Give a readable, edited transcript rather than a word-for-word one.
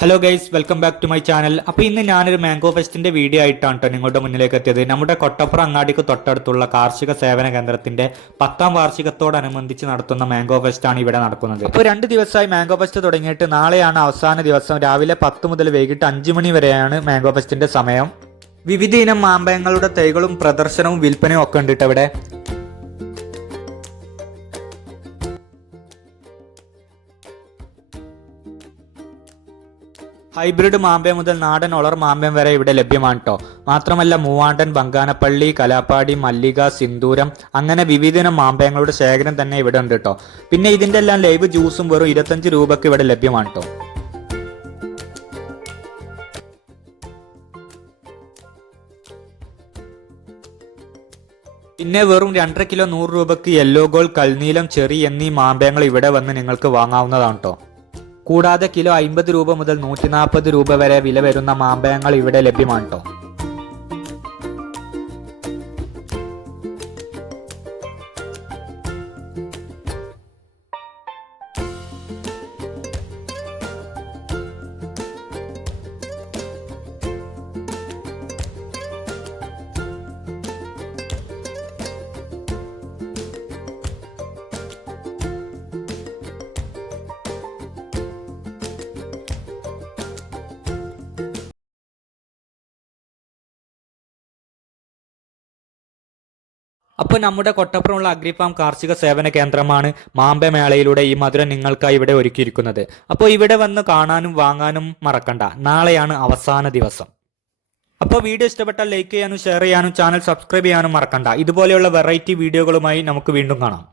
Hello guys, welcome back to my channel. അപ്പോൾ ഇന്ന് ഞാനൊരു മാംഗോ ഫെസ്റ്റിന്റെ വീഡിയോ ആയിട്ടാണ് കേട്ടോ നിങ്ങളുടെ മുന്നിലേക്ക് എത്തിയത്. നമ്മുടെ കൊട്ടപ്പുറം അങ്ങാടിക്ക് തൊട്ടടുത്തുള്ള കാർഷിക സേവന കേന്ദ്രത്തിന്റെ 10ാം വാർഷികത്തോടനുബന്ധിച്ച് നടത്തുന്ന മാംഗോ ഫെസ്റ്റ് ആണ് ഇവിടെ നടക്കുന്നത്. അപ്പോൾ 2 ദിവസമായി മാംഗോ ഫെസ്റ്റ് തുടങ്ങിയിട്ട് നാളെയാണ് അവസാന ദിവസം. രാവിലെ 10 മുതൽ വൈകിട്ട് 5 മണി വരെയാണ് മാംഗോ ഫെസ്റ്റിന്റെ സമയം. വിവിധ ഇനം മാമ്പഴങ്ങളുടെ തൈകളും പ്രദർശനവും വിൽപ്പനയും ഒക്കെ ഉണ്ട് കേട്ടോ ഇവിടെ. ഹൈബ്രിഡ് മാമ്പയം മുതൽ നാടൻ ഒളർ മാമ്പയം വരെ ഇവിടെ ലഭ്യമാണ് കേട്ടോ. മാത്രമല്ല മൂവാണ്ടൻ, ബങ്കാനപ്പള്ളി, കലാപ്പാടി, മല്ലിക, സിന്ദൂരം അങ്ങനെ വിവിധയിനം മാമ്പയങ്ങളുടെ ശേഖരം തന്നെ ഇവിടെ ഉണ്ട് കേട്ടോ. പിന്നെ ഇതിന്റെ എല്ലാം ലൈവ് ജ്യൂസും വെറും 25 രൂപക്ക് ഇവിടെ ലഭ്യമാണ് കേട്ടോ. പിന്നെ വെറും 2.5 കിലോ 100 രൂപക്ക് യെല്ലോ ഗോൾഡ്, കൽനീലം, ചെറി എന്നീ മാമ്പയങ്ങൾ ഇവിടെ വന്ന് നിങ്ങൾക്ക് വാങ്ങാവുന്നതാണ് കേട്ടോ. കൂടാതെ കിലോ 50 രൂപ മുതൽ 140 രൂപ വരെ വില വരുന്ന മാമ്പഴങ്ങൾ ഇവിടെ ലഭ്യമാണ് കേട്ടോ. അപ്പോൾ നമ്മുടെ കൊട്ടപ്പുറമുള്ള അഗ്രിഫാം കാർഷിക സേവന കേന്ദ്രമാണ് മാമ്പഴമേളയിലൂടെ ഈ മധുരം നിങ്ങൾക്കായി ഇവിടെ ഒരുക്കിയിരിക്കുന്നത്. അപ്പോൾ ഇവിടെ വന്ന് കാണാനും വാങ്ങാനും മറക്കണ്ട. നാളെയാണ് അവസാന ദിവസം. അപ്പോൾ വീഡിയോ ഇഷ്ടപ്പെട്ടാൽ ലൈക്ക് ചെയ്യാനും ഷെയർ ചെയ്യാനും ചാനൽ സബ്സ്ക്രൈബ് ചെയ്യാനും മറക്കണ്ട. ഇതുപോലെയുള്ള വെറൈറ്റി വീഡിയോകളുമായി നമുക്ക് വീണ്ടും കാണാം.